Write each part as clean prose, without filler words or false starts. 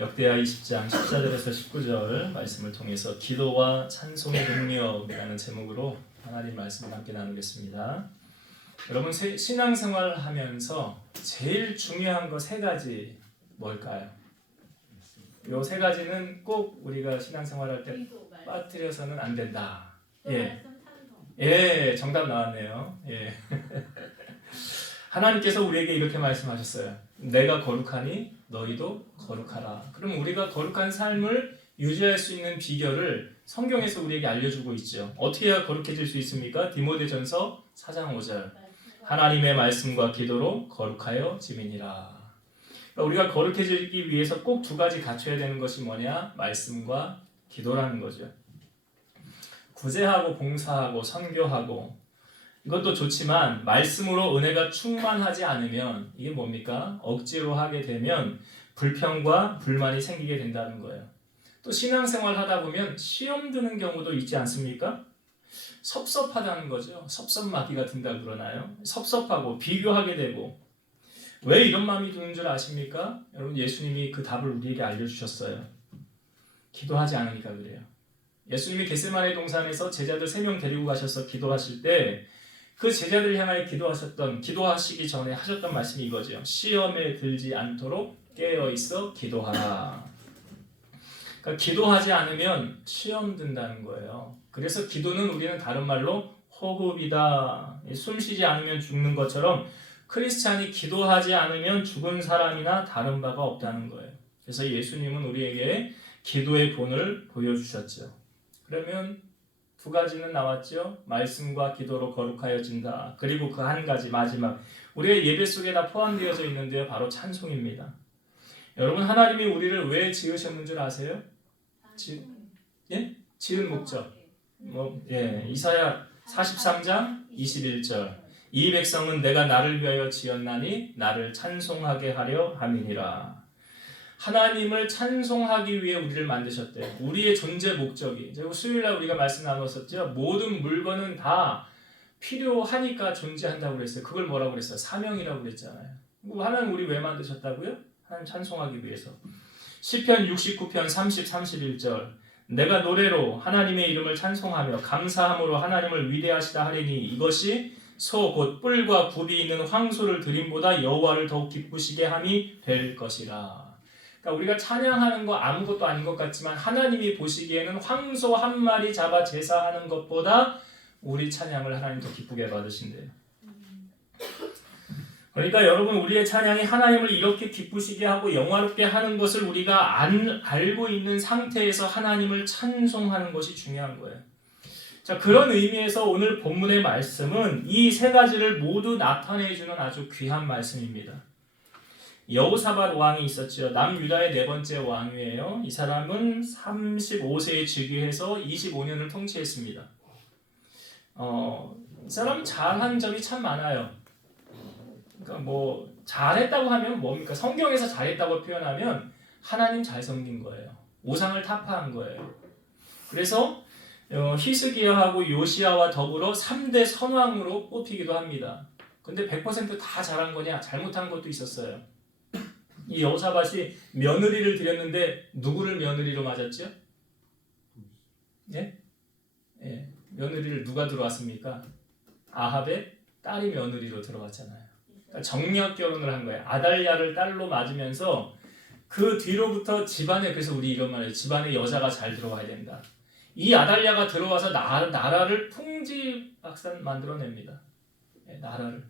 역대하 20장 14절에서 19절 말씀을 통해서 기도와 찬송의 능력이라는 제목으로 하나님 말씀을 함께 나누겠습니다. 여러분 신앙생활을 하면서 제일 중요한 거 세 가지 뭘까요? 요 세 가지는 꼭 우리가 신앙생활할 때 빠뜨려서는 안 된다. 예, 정답 나왔네요. 예. 하나님께서 우리에게 이렇게 말씀하셨어요. 내가 거룩하니 너희도 거룩하라. 그럼 우리가 거룩한 삶을 유지할 수 있는 비결을 성경에서 우리에게 알려주고 있죠. 어떻게 해야 거룩해질 수 있습니까? 디모데전서 4장 5절 하나님의 말씀과 기도로 거룩하여 지민이라. 그러니까 우리가 거룩해지기 위해서 꼭 두 가지 갖춰야 되는 것이 뭐냐? 말씀과 기도라는 거죠. 구제하고 봉사하고 선교하고 이것도 좋지만 말씀으로 은혜가 충만하지 않으면 이게 뭡니까? 억지로 하게 되면 불평과 불만이 생기게 된다는 거예요. 또 신앙생활 하다 보면 시험 드는 경우도 있지 않습니까? 섭섭하다는 거죠. 섭섭마귀가 든다 그러나요? 섭섭하고 비교하게 되고. 왜 이런 마음이 드는 줄 아십니까? 여러분 예수님이 그 답을 우리에게 알려주셨어요. 기도하지 않으니까 그래요. 예수님이 겟세마네 동산에서 제자들 3명 데리고 가셔서 기도하실 때 그 제자들 향하여 기도하시기 전에 하셨던 말씀이 이거죠. 시험에 들지 않도록 깨어있어 기도하라. 그러니까 기도하지 않으면 시험 든다는 거예요. 그래서 기도는 우리는 다른 말로 호흡이다. 숨쉬지 않으면 죽는 것처럼 크리스찬이 기도하지 않으면 죽은 사람이나 다른 바가 없다는 거예요. 그래서 예수님은 우리에게 기도의 본을 보여주셨죠. 그러면 두 가지는 나왔죠. 말씀과 기도로 거룩하여진다. 그리고 그 한 가지 마지막 우리의 예배 속에 다 포함되어져 있는데요. 바로 찬송입니다. 여러분 하나님이 우리를 왜 지으셨는 줄 아세요? 지은 목적. 이사야 43장 21절 이 백성은 내가 나를 위하여 지었나니 나를 찬송하게 하려 함이니라. 하나님을 찬송하기 위해 우리를 만드셨대요. 우리의 존재 목적이. 수요일날 우리가 말씀 나눴었죠. 모든 물건은 다 필요하니까 존재한다고 그랬어요. 그걸 뭐라고 그랬어요? 사명이라고 그랬잖아요. 하나님 우리 왜 만드셨다고요? 하나님 찬송하기 위해서. 시편 69편 30, 31절 내가 노래로 하나님의 이름을 찬송하며 감사함으로 하나님을 위대하시다 하리니 이것이 소 곧 뿔과 굽이 있는 황소를 드림보다 여호와를 더욱 기쁘시게 함이 될 것이라. 그러니까 우리가 찬양하는 거 아무것도 아닌 것 같지만 하나님이 보시기에는 황소 한 마리 잡아 제사하는 것보다 우리 찬양을 하나님 더 기쁘게 받으신대요. 그러니까 여러분 우리의 찬양이 하나님을 이렇게 기쁘시게 하고 영화롭게 하는 것을 우리가 알고 있는 상태에서 하나님을 찬송하는 것이 중요한 거예요. 자, 그런 의미에서 오늘 본문의 말씀은 이 세 가지를 모두 나타내주는 아주 귀한 말씀입니다. 여호사밧 왕이 있었죠. 남유다의 네 번째 왕이에요. 이 사람은 35세에 즉위해서 25년을 통치했습니다. 이 사람 잘한 점이 참 많아요. 그러니까 잘했다고 하면 뭡니까? 성경에서 잘했다고 표현하면 하나님 잘 섬긴 거예요. 우상을 타파한 거예요. 그래서 히스기야하고 요시야와 더불어 3대 선왕으로 뽑히기도 합니다. 근데 100% 다 잘한 거냐? 잘못한 것도 있었어요. 이 여호사밧이 며느리를 드렸는데 누구를 며느리로 맞았죠? 며느리를 누가 들어왔습니까? 아합의 딸이 며느리로 들어왔잖아요. 그러니까 정략 결혼을 한 거예요. 아달랴를 딸로 맞으면서 그 뒤로부터 집안에, 그래서 우리 이런 말이에요. 집안에 여자가 잘 들어와야 된다. 이 아달랴가 들어와서 나라를 풍지박산 만들어냅니다. 나라를.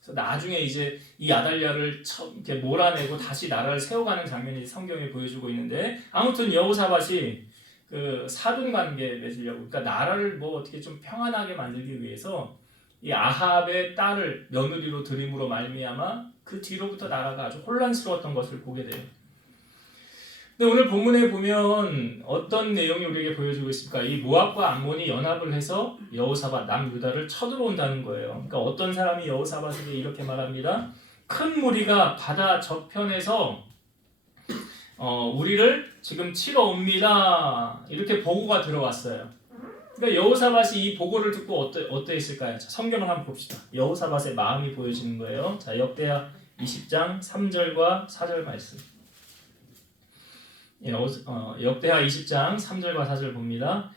그래서 나중에 이제 이 아달랴를 이렇게 몰아내고 다시 나라를 세워가는 장면이 성경에 보여주고 있는데, 아무튼 여호사밧이 그 사돈 관계 맺으려고, 그러니까 나라를 어떻게 좀 평안하게 만들기 위해서 이 아합의 딸을 며느리로 들임으로 말미암아 그 뒤로부터 나라가 아주 혼란스러웠던 것을 보게 돼요. 근데 오늘 본문에 보면 어떤 내용이 우리에게 보여주고 있을까? 이 모압과 암몬이 연합을 해서 여호사밧 남유다를 쳐들어온다는 거예요. 그러니까 어떤 사람이 여호사밧에게 이렇게 말합니다. 큰 무리가 바다 저편에서 우리를 지금 치러 옵니다. 이렇게 보고가 들어왔어요. 그러니까 여호사밧이 이 보고를 듣고 어떠했을까요? 자, 성경을 한번 봅시다. 여호사밧의 마음이 보여지는 거예요. 자, 역대하 20장 3절과 4절 말씀. 역대하 20장 3절과 4절 봅니다.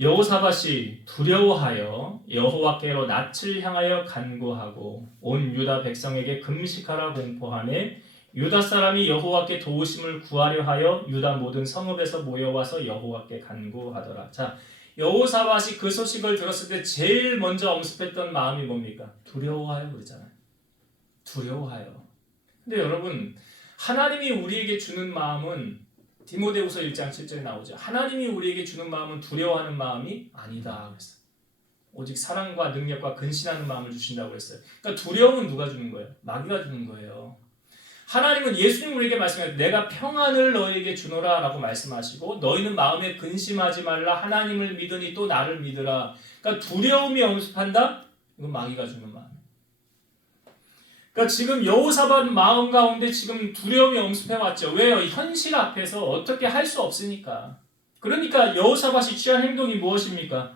여호사밧이 두려워하여 여호와께로 낯을 향하여 간구하고 온 유다 백성에게 금식하라 공포하매 유다 사람이 여호와께 도우심을 구하려 하여 유다 모든 성읍에서 모여와서 여호와께 간구하더라. 자, 여호사밧이 그 소식을 들었을 때 제일 먼저 엄습했던 마음이 뭡니까? 두려워하여 그러잖아요. 두려워하여. 근데 여러분, 하나님이 우리에게 주는 마음은 디모데후서 1장 7절에 나오죠. 하나님이 우리에게 주는 마음은 두려워하는 마음이 아니다 그랬어요. 오직 사랑과 능력과 근신하는 마음을 주신다고 했어요. 그러니까 두려움은 누가 주는 거예요? 마귀가 주는 거예요. 하나님은 예수님 우리에게 말씀하셨어요. 내가 평안을 너희에게 주노라 라고 말씀하시고 너희는 마음에 근심하지 말라 하나님을 믿으니 또 나를 믿으라. 그러니까 두려움이 엄습한다? 이건 마귀가 주는 마음. 그러니까 지금 여호사밧 마음 가운데 지금 두려움이 엄습해왔죠. 왜요? 현실 앞에서 어떻게 할 수 없으니까. 그러니까 여호사밧이 취한 행동이 무엇입니까?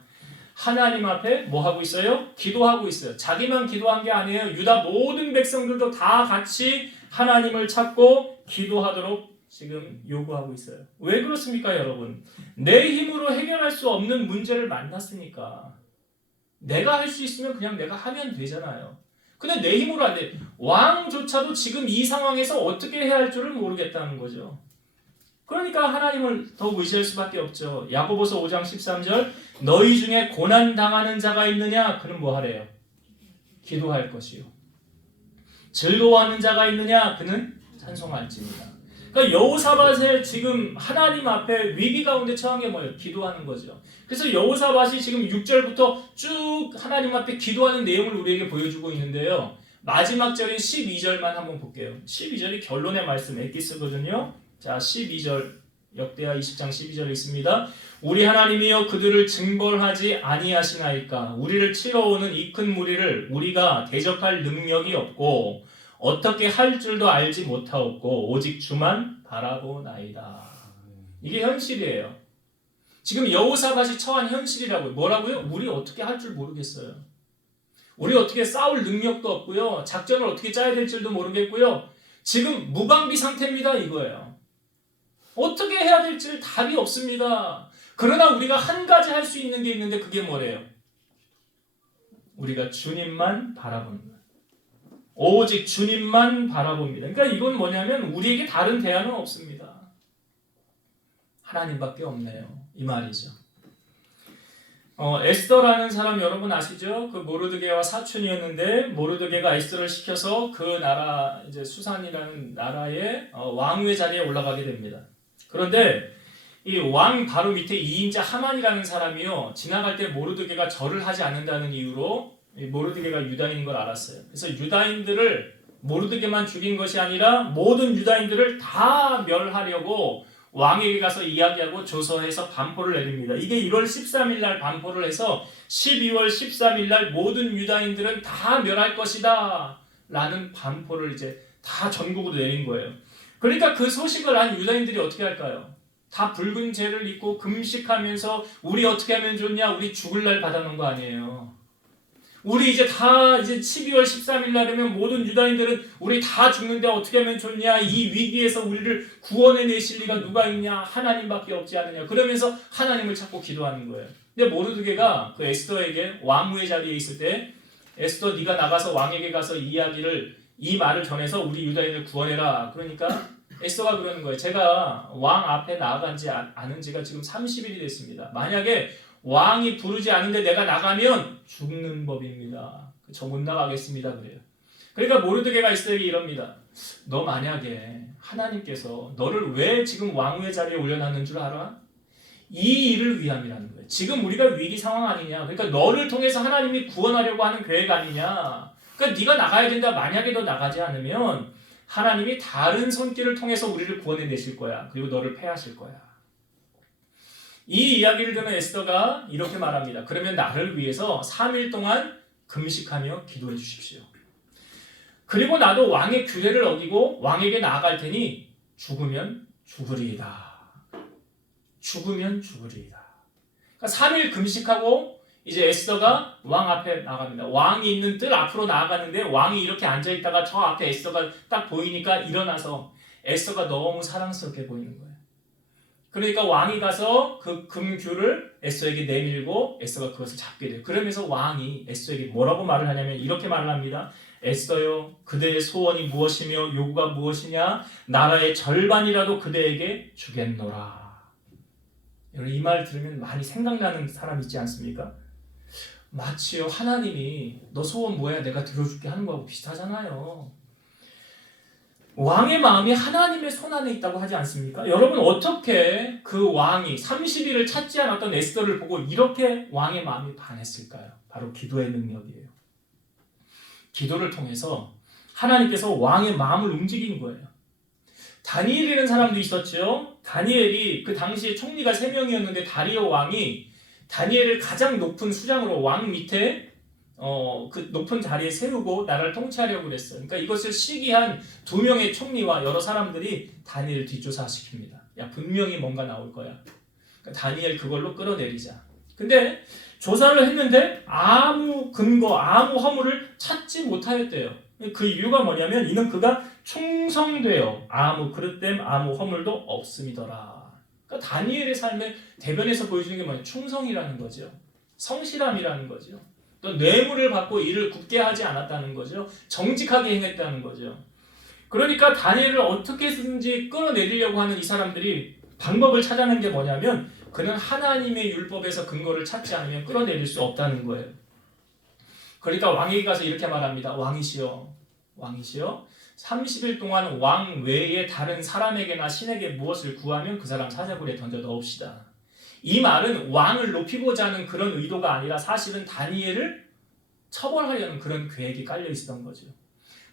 하나님 앞에 뭐 하고 있어요? 기도하고 있어요. 자기만 기도한 게 아니에요. 유다 모든 백성들도 다 같이 하나님을 찾고 기도하도록 지금 요구하고 있어요. 왜 그렇습니까, 여러분? 내 힘으로 해결할 수 없는 문제를 만났으니까. 내가 할 수 있으면 그냥 내가 하면 되잖아요. 근데 내 힘으로 안 돼. 왕조차도 지금 이 상황에서 어떻게 해야 할 줄을 모르겠다는 거죠. 그러니까 하나님을 더욱 의지할 수밖에 없죠. 야고보서 5장 13절 너희 중에 고난당하는 자가 있느냐? 그는 뭐 하래요? 기도할 것이요. 즐거워하는 자가 있느냐? 그는 찬송할지니라. 그러니까 여호사밧의 지금 하나님 앞에 위기 가운데 처한 게 뭐예요? 기도하는 거죠. 그래서 여호사밧이 지금 6절부터 쭉 하나님 앞에 기도하는 내용을 우리에게 보여주고 있는데요. 마지막 절인 12절만 한번 볼게요. 12절이 결론의 말씀 에기스거든요. 자, 12절 역대하 20장 12절에 있습니다. 우리 하나님이여 그들을 징벌하지 아니하시나이까 우리를 치러오는 이 큰 무리를 우리가 대적할 능력이 없고 어떻게 할 줄도 알지 못하옵고 오직 주만 바라보나이다. 이게 현실이에요. 지금 여호사밧이 처한 현실이라고요. 뭐라고요? 우리 어떻게 할 줄 모르겠어요. 우리 어떻게 싸울 능력도 없고요. 작전을 어떻게 짜야 될 줄도 모르겠고요. 지금 무방비 상태입니다. 이거예요. 어떻게 해야 될지 답이 없습니다. 그러나 우리가 한 가지 할 수 있는 게 있는데 그게 뭐래요? 우리가 주님만 바라보는 거예요. 오직 주님만 바라봅니다. 그러니까 이건 뭐냐면 우리에게 다른 대안은 없습니다. 하나님밖에 없네요. 이 말이죠. 에스더라는 사람 여러분 아시죠? 그 모르드게와 사촌이었는데 모르드게가 에스더를 시켜서 그 나라 이제 수산이라는 나라의 왕후의 자리에 올라가게 됩니다. 그런데 이 왕 바로 밑에 2인자 하만이라는 사람이요 지나갈 때 모르드게가 절을 하지 않는다는 이유로 모르드게가 유다인인 걸 알았어요. 그래서 유다인들을 모르드게만 죽인 것이 아니라 모든 유다인들을 다 멸하려고 왕에게 가서 이야기하고 조서해서 반포를 내립니다. 이게 1월 13일 날 반포를 해서 12월 13일 날 모든 유다인들은 다 멸할 것이다 라는 반포를 이제 다 전국으로 내린 거예요. 그러니까 그 소식을 안 유다인들이 어떻게 할까요? 다 붉은 죄를 입고 금식하면서 우리 어떻게 하면 좋냐? 우리 죽을 날 받아놓은 거 아니에요. 우리 이제 다 이제 12월 13일 날이면 모든 유다인들은 우리 다 죽는데 어떻게 하면 좋냐? 이 위기에서 우리를 구원해 내실 리가 누가 있냐? 하나님밖에 없지 않느냐? 그러면서 하나님을 찾고 기도하는 거예요. 근데 모르드게가 그 에스더에게 왕후의 자리에 있을 때 에스더 네가 나가서 왕에게 가서 이 말을 전해서 우리 유다인을 구원해라. 그러니까 에스더가 그러는 거예요. 제가 왕 앞에 나아간 지 않은 지가 지금 30일이 됐습니다. 만약에 왕이 부르지 않은데 내가 나가면 죽는 법입니다. 저 못 나가겠습니다. 그래요. 그러니까 모르드게가 에스더에게 이럽니다. 너 만약에 하나님께서 너를 왜 지금 왕후의 자리에 올려놨는 줄 알아? 이 일을 위함이라는 거예요. 지금 우리가 위기 상황 아니냐. 그러니까 너를 통해서 하나님이 구원하려고 하는 계획 아니냐. 그러니까 네가 나가야 된다. 만약에 너 나가지 않으면 하나님이 다른 손길을 통해서 우리를 구원해 내실 거야. 그리고 너를 패하실 거야. 이 이야기를 듣는 에스더가 이렇게 말합니다. 그러면 나를 위해서 3일 동안 금식하며 기도해 주십시오. 그리고 나도 왕의 규례를 어기고 왕에게 나아갈 테니 죽으면 죽으리이다. 죽으면 죽으리이다. 그러니까 3일 금식하고 이제 에스더가 왕 앞에 나갑니다. 왕이 있는 뜰 앞으로 나아가는데 왕이 이렇게 앉아있다가 저 앞에 에스더가 딱 보이니까 일어나서 에스더가 너무 사랑스럽게 보이는 거예요. 그러니까 왕이 가서 그 금규를 에서에게 내밀고 에서가 그것을 잡게 돼요. 그러면서 왕이 에서에게 뭐라고 말을 하냐면 이렇게 말을 합니다. 에서요, 그대의 소원이 무엇이며 요구가 무엇이냐? 나라의 절반이라도 그대에게 주겠노라. 이 말 들으면 많이 생각나는 사람 있지 않습니까? 마치요, 하나님이 너 소원 뭐야? 내가 들어줄게 하는 거하고 비슷하잖아요. 왕의 마음이 하나님의 손안에 있다고 하지 않습니까? 여러분 어떻게 그 왕이 30일을 찾지 않았던 에스더를 보고 이렇게 왕의 마음이 반했을까요? 바로 기도의 능력이에요. 기도를 통해서 하나님께서 왕의 마음을 움직인 거예요. 다니엘이라는 사람도 있었죠. 다니엘이 그 당시에 총리가 3명이었는데 다리오 왕이 다니엘을 가장 높은 수장으로 왕 밑에 그 높은 자리에 세우고 나라를 통치하려고 그랬어요. 그러니까 이것을 시기한 2명의 총리와 여러 사람들이 다니엘을 뒷조사시킵니다. 야, 분명히 뭔가 나올 거야. 그러니까 다니엘 그걸로 끌어내리자. 근데 조사를 했는데 아무 근거, 아무 허물을 찾지 못하였대요. 그 이유가 뭐냐면 이는 그가 충성되어 아무 그릇됨, 아무 허물도 없음이더라. 그러니까 다니엘의 삶의 대변에서 보여주는 게 뭐냐면 충성이라는 거죠. 성실함이라는 거죠. 또 뇌물을 받고 일을 굳게 하지 않았다는 거죠. 정직하게 행했다는 거죠. 그러니까 다니엘을 어떻게든지 끌어내리려고 하는 이 사람들이 방법을 찾아낸 게 뭐냐면 그는 하나님의 율법에서 근거를 찾지 않으면 끌어내릴 수 없다는 거예요. 그러니까 왕에게 가서 이렇게 말합니다. 왕이시여 30일 동안 왕 외에 다른 사람에게나 신에게 무엇을 구하면 그 사람 사자굴에 던져 넣읍시다. 이 말은 왕을 높이고자 하는 그런 의도가 아니라 사실은 다니엘을 처벌하려는 그런 계획이 깔려 있었던 거죠.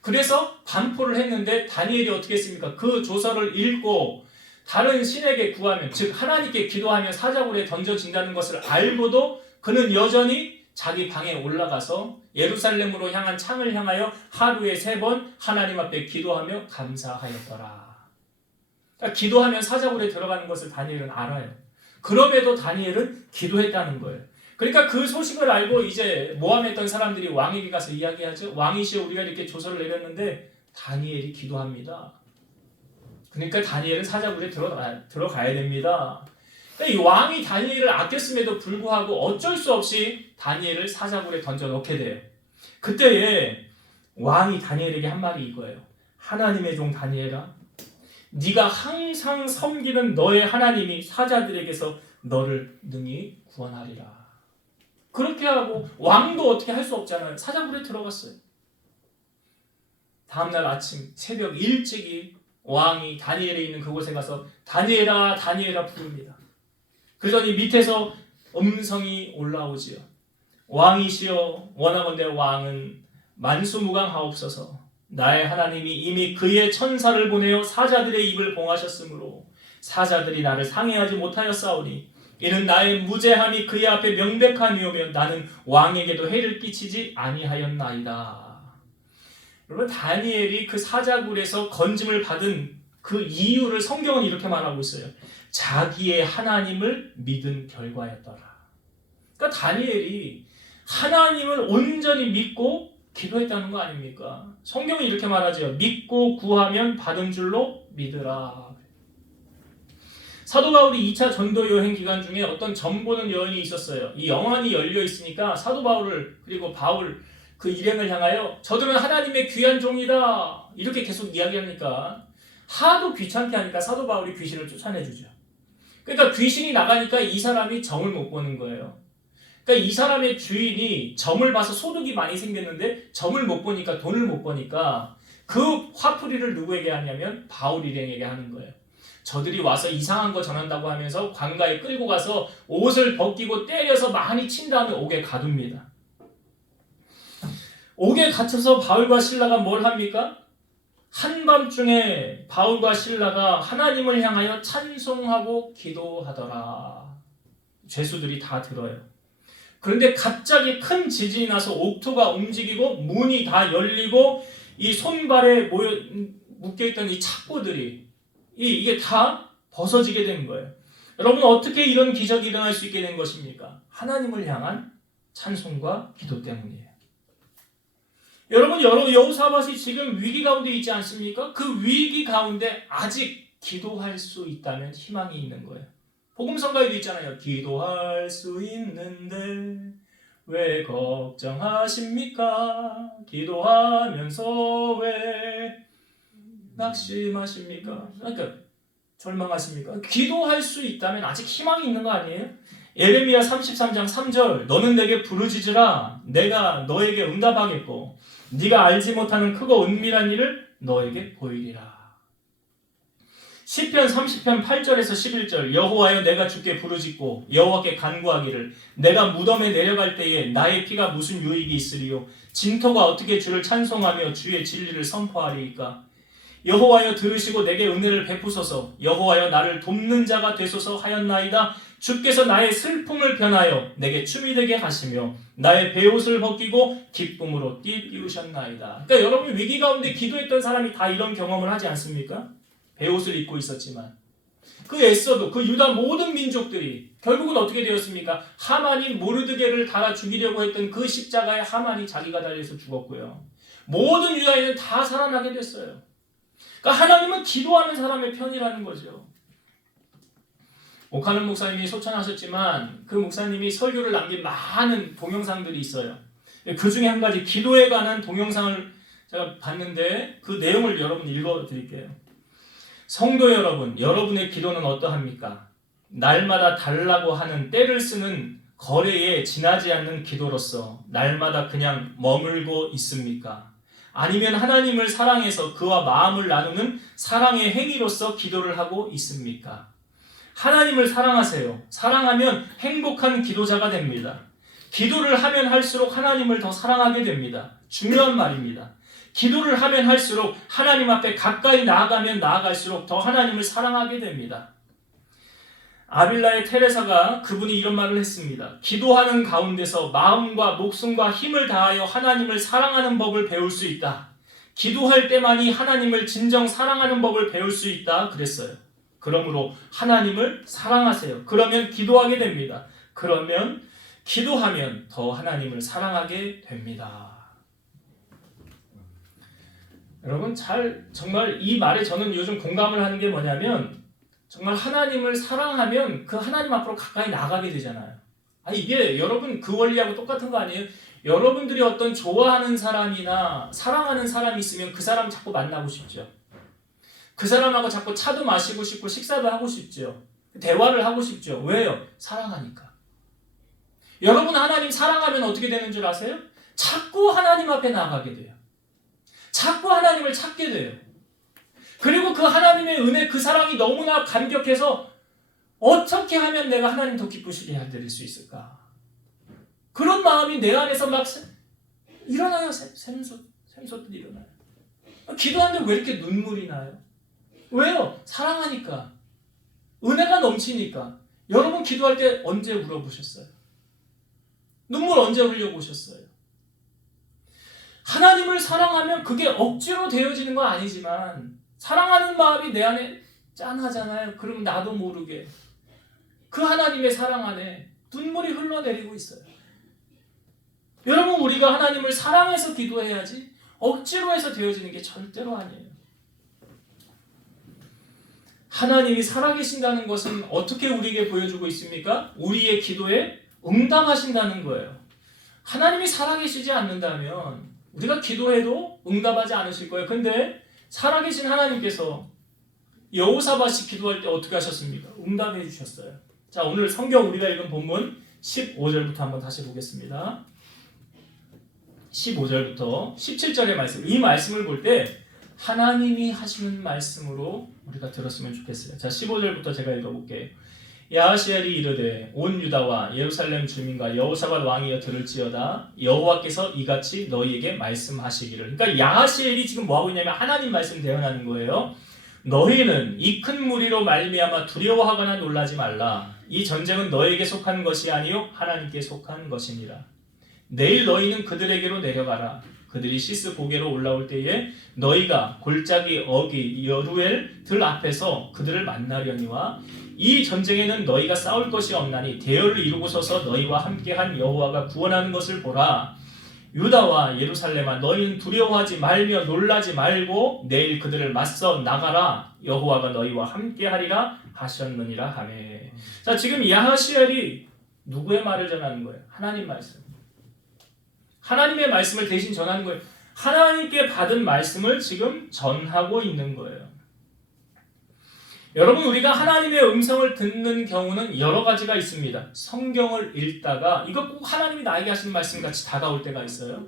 그래서 반포를 했는데 다니엘이 어떻게 했습니까? 그 조서를 읽고 다른 신에게 구하면, 즉 하나님께 기도하면 사자굴에 던져진다는 것을 알고도 그는 여전히 자기 방에 올라가서 예루살렘으로 향한 창을 향하여 하루에 3번 하나님 앞에 기도하며 감사하였더라. 그러니까 기도하면 사자굴에 들어가는 것을 다니엘은 알아요. 그럼에도 다니엘은 기도했다는 거예요. 그러니까 그 소식을 알고 이제 모함했던 사람들이 왕에게 가서 이야기하죠. 왕이시여, 우리가 이렇게 조서를 내렸는데 다니엘이 기도합니다. 그러니까 다니엘은 사자굴에 들어가야 됩니다. 그러니까 이 왕이 다니엘을 아꼈음에도 불구하고 어쩔 수 없이 다니엘을 사자굴에 던져 넣게 돼요. 그때에 왕이 다니엘에게 한 말이 이거예요. 하나님의 종 다니엘아, 네가 항상 섬기는 너의 하나님이 사자들에게서 너를 능히 구원하리라. 그렇게 하고 왕도 어떻게 할 수 없잖아요. 사자굴에 들어갔어요. 다음날 아침 새벽 일찍이 왕이 다니엘에 있는 그곳에 가서 다니엘아 다니엘아 부릅니다. 그러더니 밑에서 음성이 올라오지요. 왕이시여, 원하건대 왕은 만수무강하옵소서. 나의 하나님이 이미 그의 천사를 보내어 사자들의 입을 봉하셨으므로 사자들이 나를 상해하지 못하였사오니 이는 나의 무죄함이 그의 앞에 명백함이오며 나는 왕에게도 해를 끼치지 아니하였나이다. 여러분, 다니엘이 그 사자굴에서 건짐을 받은 그 이유를 성경은 이렇게 말하고 있어요. 자기의 하나님을 믿은 결과였더라. 그러니까 다니엘이 하나님을 온전히 믿고 기도했다는 거 아닙니까? 성경이 이렇게 말하죠. 믿고 구하면 받은 줄로 믿으라. 사도 바울이 2차 전도 여행 기간 중에 어떤 점 보는 여인이 있었어요. 이 영안이 열려 있으니까 사도 바울을, 그리고 바울 그 일행을 향하여 저들은 하나님의 귀한 종이다 이렇게 계속 이야기하니까 하도 귀찮게 하니까 사도 바울이 귀신을 쫓아내주죠. 그러니까 귀신이 나가니까 이 사람이 점을 못 보는 거예요. 그러니까 이 사람의 주인이 점을 봐서 소득이 많이 생겼는데 점을 못 보니까, 돈을 못 버니까 그 화풀이를 누구에게 하냐면 바울 일행에게 하는 거예요. 저들이 와서 이상한 거 전한다고 하면서 관가에 끌고 가서 옷을 벗기고 때려서 많이 친 다음에 옥에 가둡니다. 옥에 갇혀서 바울과 실라가 뭘 합니까? 한밤중에 바울과 실라가 하나님을 향하여 찬송하고 기도하더라. 죄수들이 다 들어요. 그런데 갑자기 큰 지진이 나서 옥토가 움직이고 문이 다 열리고 이 손발에 묶여있던 이 착고들이 이게 다 벗어지게 된 거예요. 여러분, 어떻게 이런 기적이 일어날 수 있게 된 것입니까? 하나님을 향한 찬송과 기도 때문이에요. 여러분, 여호사밧이 지금 위기 가운데 있지 않습니까? 그 위기 가운데 아직 기도할 수 있다면 희망이 있는 거예요. 복음성가에도 있잖아요. 기도할 수 있는데 왜 걱정하십니까? 기도하면서 왜 낙심하십니까? 그러니까 절망하십니까? 기도할 수 있다면 아직 희망이 있는 거 아니에요? 예레미야 33장 3절 너는 내게 부르짖으라 내가 너에게 응답하겠고 네가 알지 못하는 크고 은밀한 일을 너에게 보이리라. 시편 30편 8절에서 11절 여호와여 내가 주께 부르짖고 여호와께 간구하기를 내가 무덤에 내려갈 때에 나의 피가 무슨 유익이 있으리요 진토가 어떻게 주를 찬송하며 주의 진리를 선포하리이까. 여호와여 들으시고 내게 은혜를 베푸소서. 여호와여 나를 돕는 자가 되소서 하였나이다. 주께서 나의 슬픔을 변하여 내게 춤이 되게 하시며 나의 베옷을 벗기고 기쁨으로 띠띠우셨나이다. 그러니까 여러분 위기 가운데 기도했던 사람이 다 이런 경험을 하지 않습니까? 베옷을 입고 있었지만 그 애써도 그 유다 모든 민족들이 결국은 어떻게 되었습니까? 하만이 모르드게를 달아 죽이려고 했던 그 십자가에 하만이 자기가 달려서 죽었고요. 모든 유다인은 다 살아나게 됐어요. 그러니까 하나님은 기도하는 사람의 편이라는 거죠. 오카는 목사님이 소천하셨지만 그 목사님이 설교를 남긴 많은 동영상들이 있어요. 그 중에 한 가지 기도에 관한 동영상을 제가 봤는데 그 내용을 여러분 읽어드릴게요. 성도 여러분, 여러분의 기도는 어떠합니까? 날마다 달라고 하는 때를 쓰는 거래에 지나지 않는 기도로서 날마다 그냥 머물고 있습니까? 아니면 하나님을 사랑해서 그와 마음을 나누는 사랑의 행위로서 기도를 하고 있습니까? 하나님을 사랑하세요. 사랑하면 행복한 기도자가 됩니다. 기도를 하면 할수록 하나님을 더 사랑하게 됩니다. 중요한 말입니다. 기도를 하면 할수록 하나님 앞에 가까이 나아가면 나아갈수록 더 하나님을 사랑하게 됩니다. 아빌라의 테레사가 그분이 이런 말을 했습니다. 기도하는 가운데서 마음과 목숨과 힘을 다하여 하나님을 사랑하는 법을 배울 수 있다. 기도할 때만이 하나님을 진정 사랑하는 법을 배울 수 있다 그랬어요. 그러므로 하나님을 사랑하세요. 그러면 기도하게 됩니다. 그러면 기도하면 더 하나님을 사랑하게 됩니다. 여러분 정말 이 말에 저는 요즘 공감을 하는 게 뭐냐면 정말 하나님을 사랑하면 그 하나님 앞으로 가까이 나가게 되잖아요. 이게 여러분 그 원리하고 똑같은 거 아니에요? 여러분들이 어떤 좋아하는 사람이나 사랑하는 사람이 있으면 그 사람 자꾸 만나고 싶죠. 그 사람하고 자꾸 차도 마시고 싶고 식사도 하고 싶죠. 대화를 하고 싶죠. 왜요? 사랑하니까. 여러분 하나님 사랑하면 어떻게 되는 줄 아세요? 자꾸 하나님 앞에 나가게 돼요. 자꾸 하나님을 찾게 돼요. 그리고 그 하나님의 은혜, 그 사랑이 너무나 감격해서 어떻게 하면 내가 하나님 더 기쁘시게 해드릴 수 있을까? 그런 마음이 내 안에서 막 일어나요. 샘솟듯이 일어나요. 기도하는데 왜 이렇게 눈물이 나요? 왜요? 사랑하니까. 은혜가 넘치니까. 여러분 기도할 때 언제 울어보셨어요? 눈물 언제 흘려보셨어요? 하나님을 사랑하면 그게 억지로 되어지는 건 아니지만 사랑하는 마음이 내 안에 짠하잖아요. 그러면 나도 모르게 그 하나님의 사랑 안에 눈물이 흘러내리고 있어요. 여러분 우리가 하나님을 사랑해서 기도해야지 억지로 해서 되어지는 게 절대로 아니에요. 하나님이 살아계신다는 것은 어떻게 우리에게 보여주고 있습니까? 우리의 기도에 응답하신다는 거예요. 하나님이 살아계시지 않는다면 우리가 기도해도 응답하지 않으실 거예요. 근데 살아계신 하나님께서 여호사밧이 기도할 때 어떻게 하셨습니까? 응답해 주셨어요. 자, 오늘 성경 우리가 읽은 본문 15절부터 한번 다시 보겠습니다. 15절부터 17절의 말씀. 이 말씀을 볼 때 하나님이 하시는 말씀으로 우리가 들었으면 좋겠어요. 자, 15절부터 제가 읽어볼게요. 야하시엘이 이르되 온 유다와 예루살렘 주민과 여호사밧 왕이여 들을지어다. 여호와께서 이같이 너희에게 말씀하시기를. 그러니까 야하시엘이 지금 뭐하고 있냐면 하나님 말씀 대언하는 거예요. 너희는 이 큰 무리로 말미암아 두려워하거나 놀라지 말라. 이 전쟁은 너희에게 속한 것이 아니요 하나님께 속한 것이니라. 내일 너희는 그들에게로 내려가라. 그들이 시스 보게로 올라올 때에 너희가 골짜기 어기 여루엘 들 앞에서 그들을 만나려니와 이 전쟁에는 너희가 싸울 것이 없나니 대열을 이루고 서서 너희와 함께한 여호와가 구원하는 것을 보라. 유다와 예루살렘아 너희는 두려워하지 말며 놀라지 말고 내일 그들을 맞서 나가라 여호와가 너희와 함께하리라 하셨느니라 하매. 자, 지금 야하시엘이 누구의 말을 전하는 거예요? 하나님 말씀. 하나님의 말씀을 대신 전하는 거예요. 하나님께 받은 말씀을 지금 전하고 있는 거예요. 여러분, 우리가 하나님의 음성을 듣는 경우는 여러 가지가 있습니다. 성경을 읽다가 이거 꼭 하나님이 나에게 하시는 말씀 같이 다가올 때가 있어요.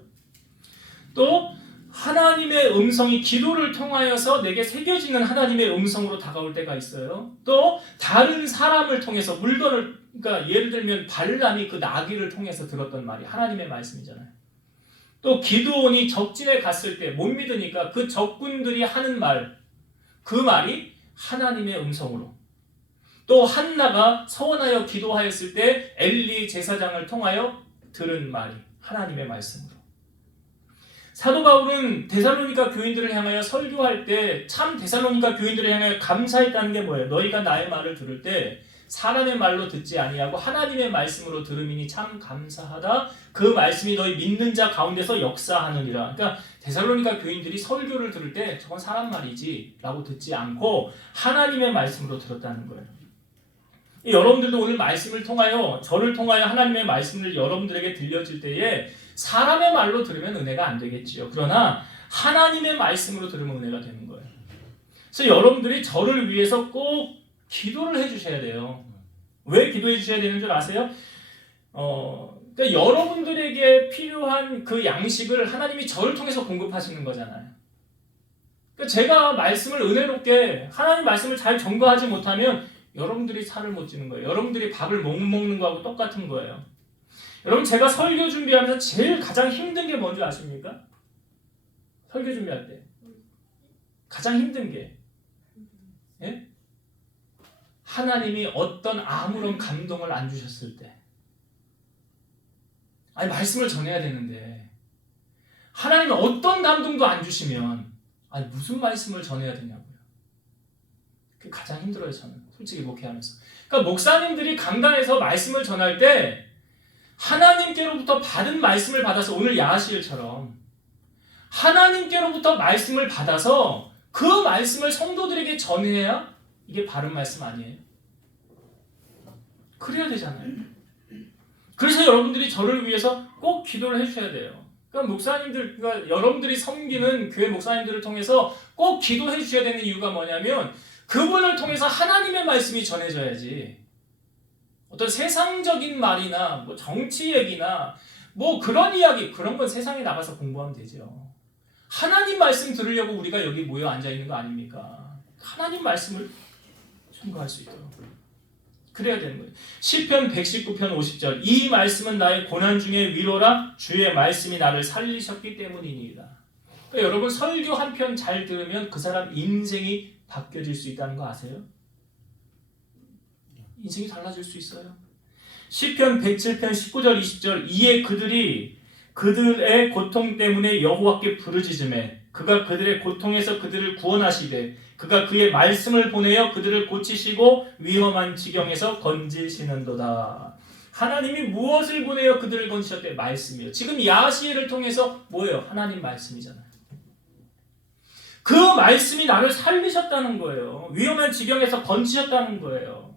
또 하나님의 음성이 기도를 통하여서 내게 새겨지는 하나님의 음성으로 다가올 때가 있어요. 또 다른 사람을 통해서 물건을, 그러니까 예를 들면 발람이 그 나귀를 통해서 들었던 말이 하나님의 말씀이잖아요. 또 기드온이 적진에 갔을 때 못 믿으니까 그 적군들이 하는 말, 그 말이 하나님의 음성으로. 또 한나가 서원하여 기도하였을 때 엘리 제사장을 통하여 들은 말이 하나님의 말씀으로. 사도 바울은 데살로니가 교인들을 향하여 설교할 때 참 데살로니가 교인들을 향하여 감사했다는 게 뭐예요? 너희가 나의 말을 들을 때 사람의 말로 듣지 아니하고 하나님의 말씀으로 들음이니 참 감사하다. 그 말씀이 너희 믿는 자 가운데서 역사하느니라. 그러니까 데살로니가 교인들이 설교를 들을 때 저건 사람 말이지 라고 듣지 않고 하나님의 말씀으로 들었다는 거예요. 여러분들도 오늘 말씀을 통하여, 저를 통하여 하나님의 말씀을 여러분들에게 들려줄 때에 사람의 말로 들으면 은혜가 안 되겠지요. 그러나 하나님의 말씀으로 들으면 은혜가 되는 거예요. 그래서 여러분들이 저를 위해서 꼭 기도를 해주셔야 돼요. 왜 기도해 주셔야 되는 줄 아세요? 그러니까 여러분들에게 필요한 그 양식을 하나님이 저를 통해서 공급하시는 거잖아요. 그러니까 제가 말씀을 은혜롭게, 하나님 말씀을 잘 전거하지 못하면 여러분들이 살을 못 찌는 거예요. 여러분들이 밥을 못 먹는 거하고 똑같은 거예요. 여러분, 제가 설교 준비하면서 제일 가장 힘든 게 뭔지 아십니까? 설교 준비할 때 가장 힘든 게, 예? 하나님이 어떤 아무런 감동을 안 주셨을 때. 아니, 말씀을 전해야 되는데 하나님이 어떤 감동도 안 주시면 아니 무슨 말씀을 전해야 되냐고요. 그게 가장 힘들어요. 저는 솔직히 목회하면서. 그러니까 목사님들이 강단에서 말씀을 전할 때 하나님께로부터 받은 말씀을 받아서, 오늘 야하시엘처럼 하나님께로부터 말씀을 받아서 그 말씀을 성도들에게 전해야 이게 바른 말씀 아니에요? 그래야 되잖아요. 그래서 여러분들이 저를 위해서 꼭 기도를 해주셔야 돼요. 그러니까 목사님들, 그러니까 여러분들이 섬기는 교회 목사님들을 통해서 꼭 기도해 주셔야 되는 이유가 뭐냐면 그분을 통해서 하나님의 말씀이 전해져야지. 어떤 세상적인 말이나 뭐 정치 얘기나 뭐 그런 이야기, 그런 건 세상에 나가서 공부하면 되죠. 하나님 말씀 들으려고 우리가 여기 모여 앉아 있는 거 아닙니까? 하나님 말씀을 전거할 수 있도록 그래야 되는 거예요. 시편 119편 50절, 이 말씀은 나의 고난 중에 위로라, 주의 말씀이 나를 살리셨기 때문이니이다. 그러니까 여러분, 설교 한 편 잘 들으면 그 사람 인생이 바뀌어질 수 있다는 거 아세요? 인생이 달라질 수 있어요. 시편 107편 19절 20절, 이에 그들이 그들의 고통 때문에 여호와께 부르짖으매 그가 그들의 고통에서 그들을 구원하시되 그가 그의 말씀을 보내어 그들을 고치시고 위험한 지경에서 건지시는도다. 하나님이 무엇을 보내어 그들을 건지셨대? 말씀이에요. 지금 야하시엘을 통해서 뭐예요? 하나님 말씀이잖아요. 그 말씀이 나를 살리셨다는 거예요. 위험한 지경에서 건지셨다는 거예요.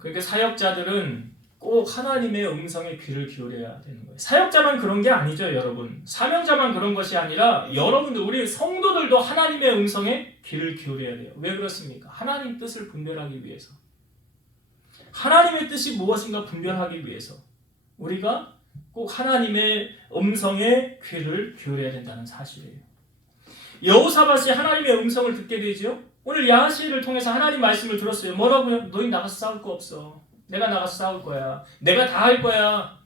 그러니까 사역자들은 꼭 하나님의 음성에 귀를 기울여야 되는 거예요. 사역자만 그런 게 아니죠, 여러분. 사명자만 그런 것이 아니라 여러분들, 우리 성도들도 하나님의 음성에 귀를 기울여야 돼요. 왜 그렇습니까? 하나님 뜻을 분별하기 위해서. 하나님의 뜻이 무엇인가 분별하기 위해서 우리가 꼭 하나님의 음성에 귀를 기울여야 된다는 사실이에요. 여호사밧이 하나님의 음성을 듣게 되죠. 오늘 야하시엘을 통해서 하나님 말씀을 들었어요. 뭐라고요? 너희 나가서 싸울 거 없어. 내가 나가서 싸울 거야. 내가 다 할 거야.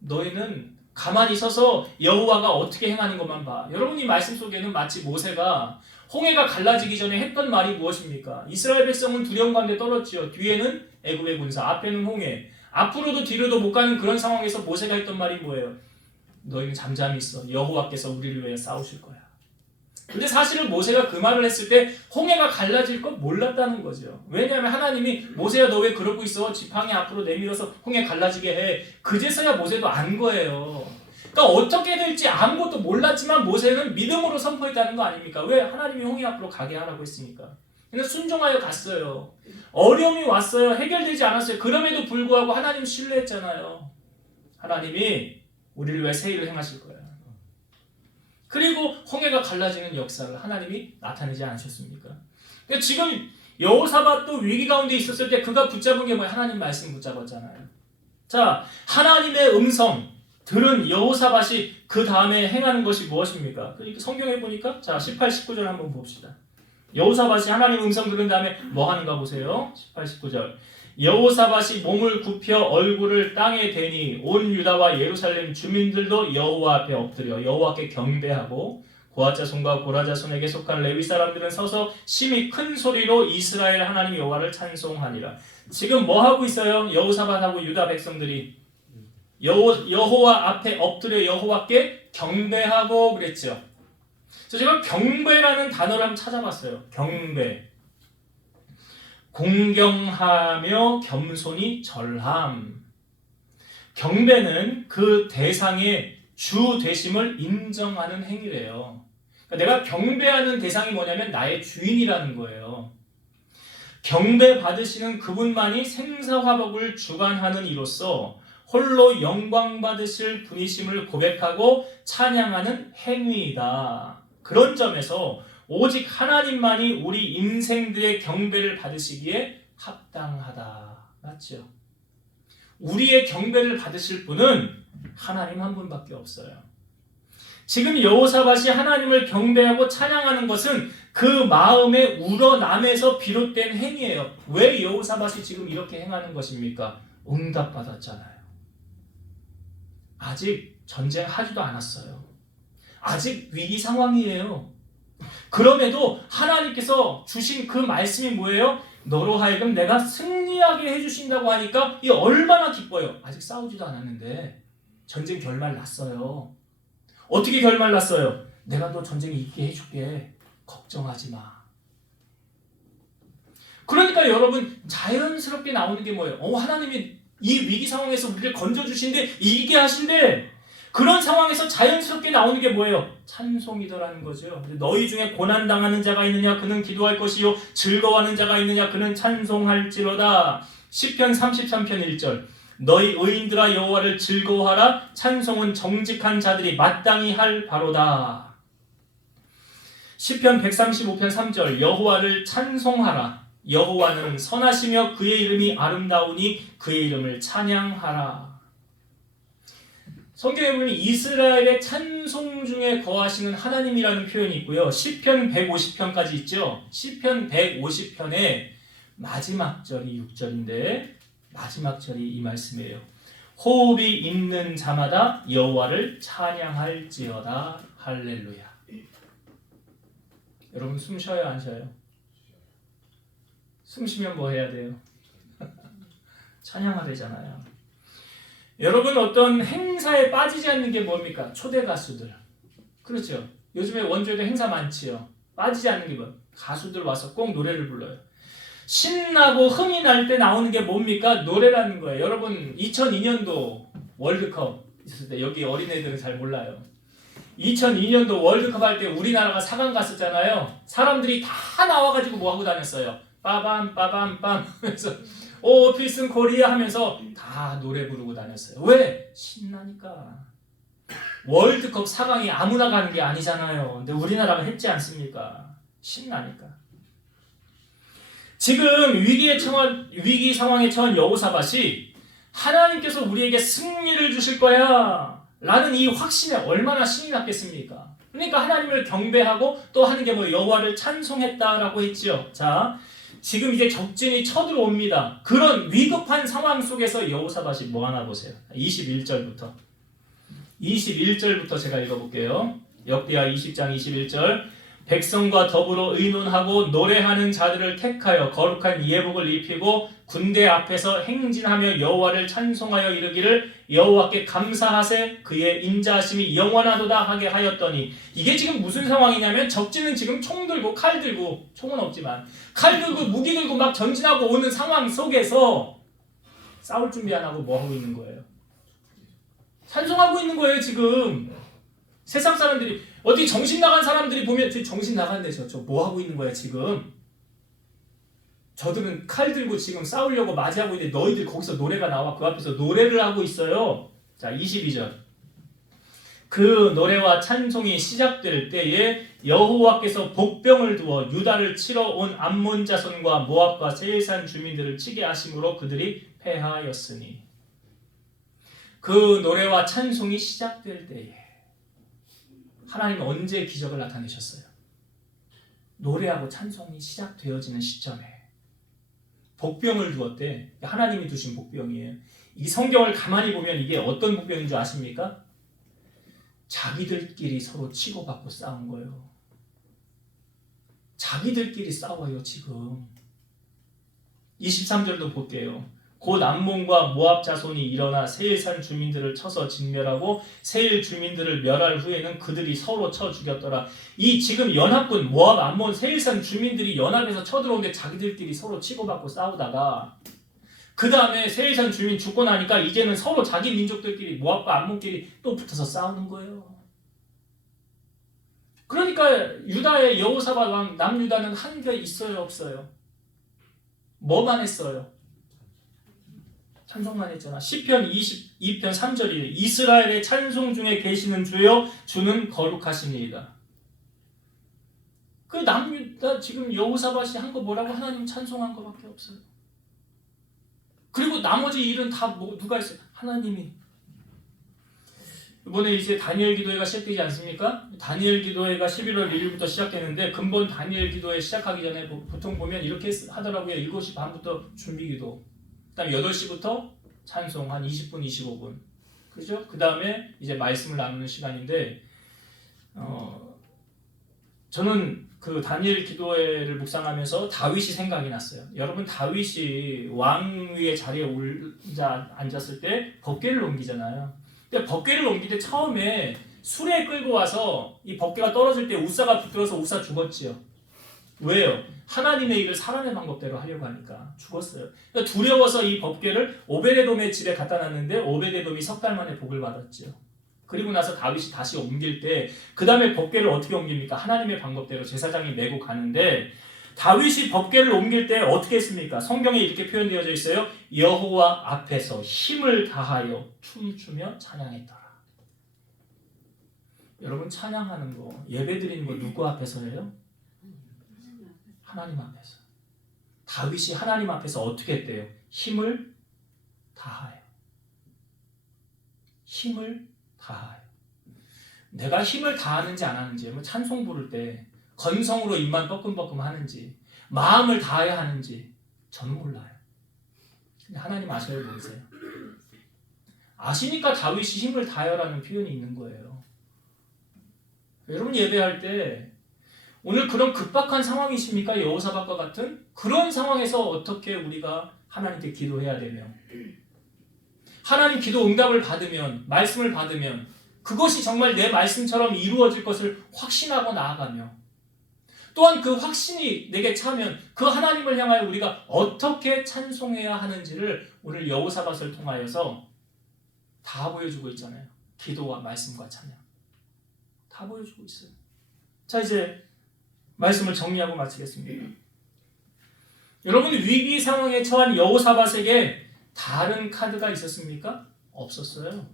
너희는 가만히 서서 여호와가 어떻게 행하는 것만 봐. 여러분, 이 말씀 속에는 마치 모세가 홍해가 갈라지기 전에 했던 말이 무엇입니까? 이스라엘 백성은 두려움 가운데 떨었지요. 뒤에는 애굽의 군사, 앞에는 홍해. 앞으로도 뒤로도 못 가는 그런 상황에서 모세가 했던 말이 뭐예요? 너희는 잠잠히 있어. 여호와께서 우리를 위해 싸우실 거야. 근데 사실은 모세가 그 말을 했을 때 홍해가 갈라질 것 몰랐다는 거죠. 왜냐하면 하나님이 모세야 너 왜 그러고 있어? 지팡이 앞으로 내밀어서 홍해 갈라지게 해. 그제서야 모세도 안 거예요. 그러니까 어떻게 될지 아무것도 몰랐지만 모세는 믿음으로 선포했다는 거 아닙니까? 왜? 하나님이 홍해 앞으로 가게 하라고 했으니까. 그래서 순종하여 갔어요. 어려움이 왔어요. 해결되지 않았어요. 그럼에도 불구하고 하나님 신뢰했잖아요. 하나님이 우리를 위해 새 일을 행하실 거예요. 그리고 홍해가 갈라지는 역사를 하나님이 나타내지 않으셨습니까? 그러니까 지금 여호사밧도 위기 가운데 있었을 때 그가 붙잡은 게 뭐예요? 하나님 말씀 붙잡았잖아요. 자, 하나님의 음성 들은 여호사밧이 그 다음에 행하는 것이 무엇입니까? 그러니까 성경에 보니까 자 18, 19절 한번 봅시다. 여호사밧이 하나님 음성 들은 다음에 뭐 하는가 보세요. 18, 19절. 여호사밧이 몸을 굽혀 얼굴을 땅에 대니 온 유다와 예루살렘 주민들도 여호와 앞에 엎드려 여호와께 경배하고 고핫 자손과 고라 자손에게 속한 레위 사람들은 서서 심히 큰 소리로 이스라엘 하나님 여호와를 찬송하니라. 지금 뭐 하고 있어요? 여호사밧하고 유다 백성들이 여호와 앞에 엎드려 여호와께 경배하고 그랬죠. 그래서 제가 경배라는 단어를 한번 찾아봤어요. 경배. 공경하며 겸손히 절함. 경배는 그 대상의 주 되심을 인정하는 행위래요. 그러니까 내가 경배하는 대상이 뭐냐면 나의 주인이라는 거예요. 경배 받으시는 그분만이 생사화복을 주관하는 이로써 홀로 영광 받으실 분이심을 고백하고 찬양하는 행위이다. 그런 점에서 오직 하나님만이 우리 인생들의 경배를 받으시기에 합당하다. 맞죠? 우리의 경배를 받으실 분은 하나님 한 분밖에 없어요. 지금 여호사밧이 하나님을 경배하고 찬양하는 것은 그 마음의 우러남에서 비롯된 행위예요. 왜 여호사밧이 지금 이렇게 행하는 것입니까? 응답받았잖아요. 아직 전쟁하지도 않았어요. 아직 위기 상황이에요. 그럼에도 하나님께서 주신 그 말씀이 뭐예요? 너로 하여금 내가 승리하게 해주신다고 하니까 이 얼마나 기뻐요. 아직 싸우지도 않았는데 전쟁 결말 났어요. 어떻게 결말 났어요? 내가 너 전쟁에 있게 해줄게. 걱정하지 마. 그러니까 여러분 자연스럽게 나오는 게 뭐예요? 하나님이 이 위기 상황에서 우리를 건져주신데 이기게 하신대. 그런 상황에서 자연스럽게 나오는 게 뭐예요? 찬송이더라는 거죠. 너희 중에 고난당하는 자가 있느냐 그는 기도할 것이요 즐거워하는 자가 있느냐 그는 찬송할지로다. 시편 33편 1절. 너희 의인들아 여호와를 즐거워하라. 찬송은 정직한 자들이 마땅히 할 바로다. 시편 135편 3절. 여호와를 찬송하라. 여호와는 선하시며 그의 이름이 아름다우니 그의 이름을 찬양하라. 성경에 보면 이스라엘의 찬송 중에 거하시는 하나님이라는 표현이 있고요. 시편 150편까지 있죠. 시편 150편의 마지막 절이 6절인데 마지막 절이 이 말씀이에요. 호흡이 있는 자마다 여호와를 찬양할지어다. 할렐루야. 여러분 숨 쉬어요 안 쉬어요? 숨 쉬면 뭐 해야 돼요? 찬양하래잖아요. 여러분 어떤 행사에 빠지지 않는 게 뭡니까? 초대 가수들. 그렇죠. 요즘에 원주에도 행사 많지요. 빠지지 않는 게 뭐? 가수들 와서 꼭 노래를 불러요. 신나고 흥이 날 때 나오는 게 뭡니까? 노래라는 거예요. 여러분 2002년도 월드컵 있을 때 여기 어린애들은 잘 몰라요. 2002년도 월드컵 할 때 우리나라가 4강 갔었잖아요. 사람들이 다 나와가지고 뭐 하고 다녔어요? 빠밤 빠밤 빰 하면서 오 필승 코리아 하면서 다 노래 부르고 다녔어요. 왜? 신나니까. 월드컵 4강이 아무나 가는 게 아니잖아요. 근데 우리나라가 했지 않습니까? 신나니까. 지금 위기 상황에 처한 여호사밧이 하나님께서 우리에게 승리를 주실 거야 라는 이 확신에 얼마나 신이 났겠습니까? 그러니까 하나님을 경배하고 또 하는 게 뭐 여호와를 찬송했다라고 했지요. 자, 지금 이제 적진이 쳐들어옵니다. 그런 위급한 상황 속에서 여호사밧이 뭐 하나 보세요. 21절부터 제가 읽어볼게요. 역대하 20장 21절. 백성과 더불어 의논하고 노래하는 자들을 택하여 거룩한 예복을 입히고 군대 앞에서 행진하며 여호와를 찬송하여 이르기를 여호와께 감사하세 그의 인자하심이 영원하도다 하게 하였더니 이게 지금 무슨 상황이냐면 적진은 지금 총 들고 칼 들고 총은 없지만 칼 들고 무기 들고 막 전진하고 오는 상황 속에서 싸울 준비 안 하고 뭐 하고 있는 거예요? 찬송하고 있는 거예요 지금. 세상 사람들이 어디 정신 나간 사람들이 보면 정신 나간데 저 뭐 하고 있는 거야 지금? 저들은 칼 들고 지금 싸우려고 맞이하고 있는데 너희들 거기서 노래가 나와 그 앞에서 노래를 하고 있어요. 자 22절 그 노래와 찬송이 시작될 때에 여호와께서 복병을 두어 유다를 치러 온 암몬 자손과 모압과 세일산 주민들을 치게 하심으로 그들이 패하였으니 그 노래와 찬송이 시작될 때에 하나님은 언제 기적을 나타내셨어요? 노래하고 찬송이 시작되어지는 시점에 복병을 두었대. 하나님이 두신 복병이에요. 이 성경을 가만히 보면 이게 어떤 복병인 줄 아십니까? 자기들끼리 서로 치고받고 싸운 거예요. 자기들끼리 싸워요 지금. 23절도 볼게요. 곧 암몬과 모압 자손이 일어나 세일산 주민들을 쳐서 진멸하고 세일 주민들을 멸할 후에는 그들이 서로 쳐 죽였더라. 이 지금 연합군 모압, 암몬, 세일산 주민들이 연합해서 쳐들어오는데 자기들끼리 서로 치고받고 싸우다가 그 다음에 세일산 주민 죽고 나니까 이제는 서로 자기 민족들끼리 모압과 암몬끼리 또 붙어서 싸우는 거예요. 그러니까 유다의 여호사밧 왕 남유다는 한 게 있어요 없어요? 뭐만 했어요? 찬송만 했잖아. 시편 22편 3절이에요. 이스라엘의 찬송 중에 계시는 주여 주는 거룩하시니이다. 그 남유다 지금 여호사밧이 한 거 뭐라고? 하나님 찬송한 거밖에 없어요. 그리고 나머지 일은 다 누가 했어요? 하나님이. 이번에 이제 다니엘 기도회가 시작되지 않습니까? 다니엘 기도회가 11월 1일부터 시작되는데 근본 다니엘 기도회 시작하기 전에 보통 보면 이렇게 하더라고요. 7시 반부터 준비 기도. 그다음에 8시부터 찬송 한 20분, 25분. 그죠? 그다음에 이제 말씀을 나누는 시간인데 저는 그 다니엘 기도회를 묵상하면서 다윗이 생각이 났어요. 여러분 다윗이 왕위의 자리에 앉았을 때 법궤를 옮기잖아요. 근데 법궤를 옮길 때 처음에 수레에 끌고 와서 이 법궤가 떨어질 때 우사가 붙들어서 우사 죽었지요. 왜요? 하나님의 일을 사람의 방법대로 하려고 하니까 죽었어요. 그러니까 두려워서 이 법궤를 오베데돔의 집에 갖다 놨는데 오베데돔이 3달 만에 복을 받았지요. 그리고 나서 다윗이 다시 옮길 때 그 다음에 법궤를 어떻게 옮깁니까? 하나님의 방법대로 제사장이 메고 가는데 다윗이 법궤를 옮길 때 어떻게 했습니까? 성경에 이렇게 표현되어져 있어요. 여호와 앞에서 힘을 다하여 춤추며 찬양했더라. 여러분 찬양하는 거, 예배드리는 거 누구 앞에서예요? 하나님 앞에서. 다윗이 하나님 앞에서 어떻게 했대요? 힘을 다하여. 힘을 다하여. 내가 힘을 다하는지 안 하는지, 찬송 부를 때 건성으로 입만 뻐끔뻐끔 하는지, 마음을 다해야 하는지 저는 몰라요. 근데 하나님 아셔야 모르세요. 아시니까 다윗이 힘을 다하여라는 표현이 있는 거예요. 여러분 예배할 때 오늘 그런 급박한 상황이십니까? 여호사밧과 같은 그런 상황에서 어떻게 우리가 하나님께 기도해야 되며 하나님 기도 응답을 받으면 말씀을 받으면 그것이 정말 내 말씀처럼 이루어질 것을 확신하고 나아가며 또한 그 확신이 내게 차면 그 하나님을 향하여 우리가 어떻게 찬송해야 하는지를 오늘 여호사밧을 통하여서 다 보여주고 있잖아요. 기도와 말씀과 찬양 다 보여주고 있어요. 자 이제 말씀을 정리하고 마치겠습니다. 여러분 위기 상황에 처한 여호사밧에게 다른 카드가 있었습니까? 없었어요.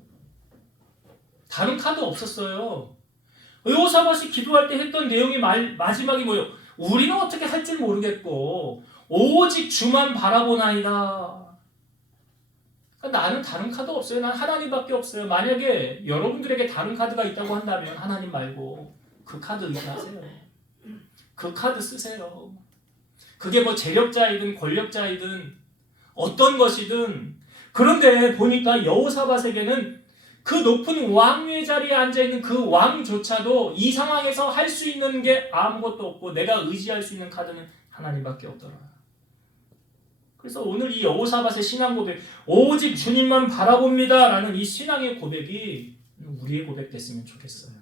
다른 카드 없었어요. 여호사밧이 기도할 때 했던 내용이 마지막이 뭐예요? 우리는 어떻게 할 줄 모르겠고 오직 주만 바라보나이다. 그러니까 나는 다른 카드 없어요. 난 하나님밖에 없어요. 만약에 여러분들에게 다른 카드가 있다고 한다면 하나님 말고 그 카드 의지하세요. 그 카드 쓰세요. 그게 뭐 재력자이든 권력자이든 어떤 것이든. 그런데 보니까 여호사밧에게는 그 높은 왕의 자리에 앉아있는 그 왕조차도 이 상황에서 할 수 있는 게 아무것도 없고 내가 의지할 수 있는 카드는 하나님밖에 없더라. 그래서 오늘 이 여호사밧의 신앙 고백, 오직 주님만 바라봅니다 라는 이 신앙의 고백이 우리의 고백 됐으면 좋겠어요.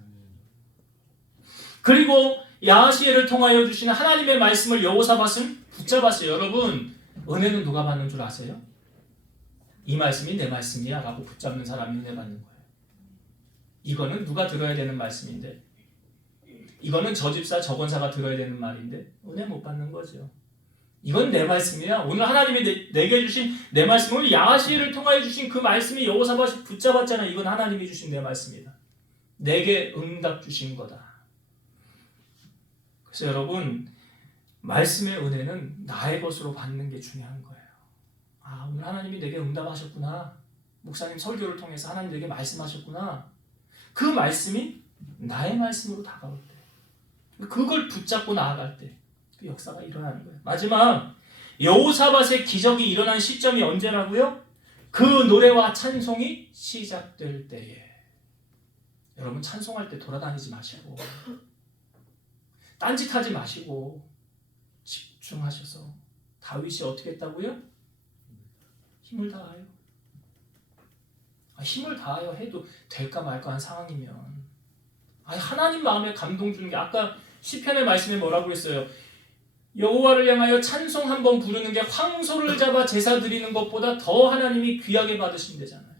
그리고 야하시엘을 통하여 주시는 하나님의 말씀을 여호사밧은 붙잡았어요. 여러분, 은혜는 누가 받는 줄 아세요? 이 말씀이 내 말씀이야 라고 붙잡는 사람이 은혜 받는 거예요. 이거는 누가 들어야 되는 말씀인데, 이거는 저 집사 저 권사가 들어야 되는 말인데 은혜 못 받는 거죠. 이건 내 말씀이야. 오늘 하나님이 내게 주신 내 말씀, 오늘 야하시엘을 통하여 주신 그 말씀이 여호사밧이 붙잡았잖아. 이건 하나님이 주신 내 말씀이다. 내게 응답 주신 거다. 그래서 여러분, 말씀의 은혜는 나의 것으로 받는 게 중요한 거예요. 아, 오늘 하나님이 내게 응답하셨구나. 목사님 설교를 통해서 하나님 내게 말씀하셨구나. 그 말씀이 나의 말씀으로 다가올 때, 그걸 붙잡고 나아갈 때 그 역사가 일어나는 거예요. 마지막, 여호사밧의 기적이 일어난 시점이 언제라고요? 그 노래와 찬송이 시작될 때에. 여러분, 찬송할 때 돌아다니지 마시고 딴짓하지 마시고 집중하셔서, 다윗이 어떻게 했다고요? 힘을 다하여. 힘을 다하여 해도 될까 말까 한 상황이면, 하나님 마음에 감동 주는 게, 아까 시편의 말씀에 뭐라고 했어요? 여호와를 향하여 찬송 한번 부르는 게 황소를 잡아 제사 드리는 것보다 더 하나님이 귀하게 받으신대잖아요.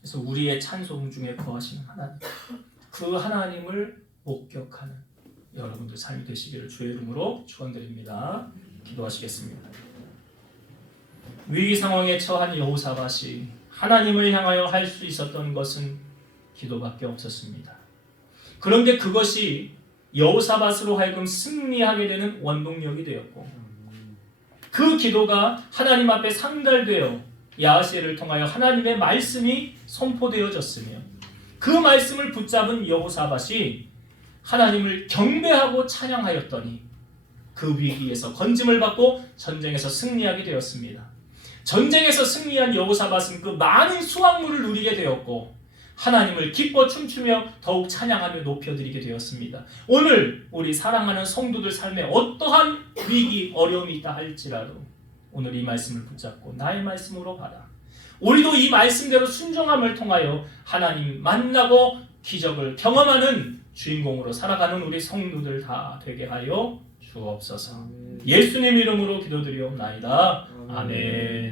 그래서 우리의 찬송 중에 거하시는 하나님, 그 하나님을 목격하는 여러분들 삶이 되시기를 주의 이름으로 축원드립니다. 기도하시겠습니다. 위기 상황에 처한 여호사밧이 하나님을 향하여 할 수 있었던 것은 기도밖에 없었습니다. 그런데 그것이 여호사밧으로 하여금 승리하게 되는 원동력이 되었고, 그 기도가 하나님 앞에 상달되어 야하시엘을 통하여 하나님의 말씀이 선포되어졌으며, 그 말씀을 붙잡은 여호사밧이 하나님을 경배하고 찬양하였더니 그 위기에서 건짐을 받고 전쟁에서 승리하게 되었습니다. 전쟁에서 승리한 여호사밧은 그 많은 수확물을 누리게 되었고, 하나님을 기뻐 춤추며 더욱 찬양하며 높여드리게 되었습니다. 오늘 우리 사랑하는 성도들 삶에 어떠한 위기, 어려움이 있다 할지라도 오늘 이 말씀을 붙잡고 나의 말씀으로 받아 우리도 이 말씀대로 순종함을 통하여 하나님 만나고 기적을 경험하는 주인공으로 살아가는 우리 성도들 다 되게 하여 주옵소서. 예수님 이름으로 기도드리옵나이다. 아멘.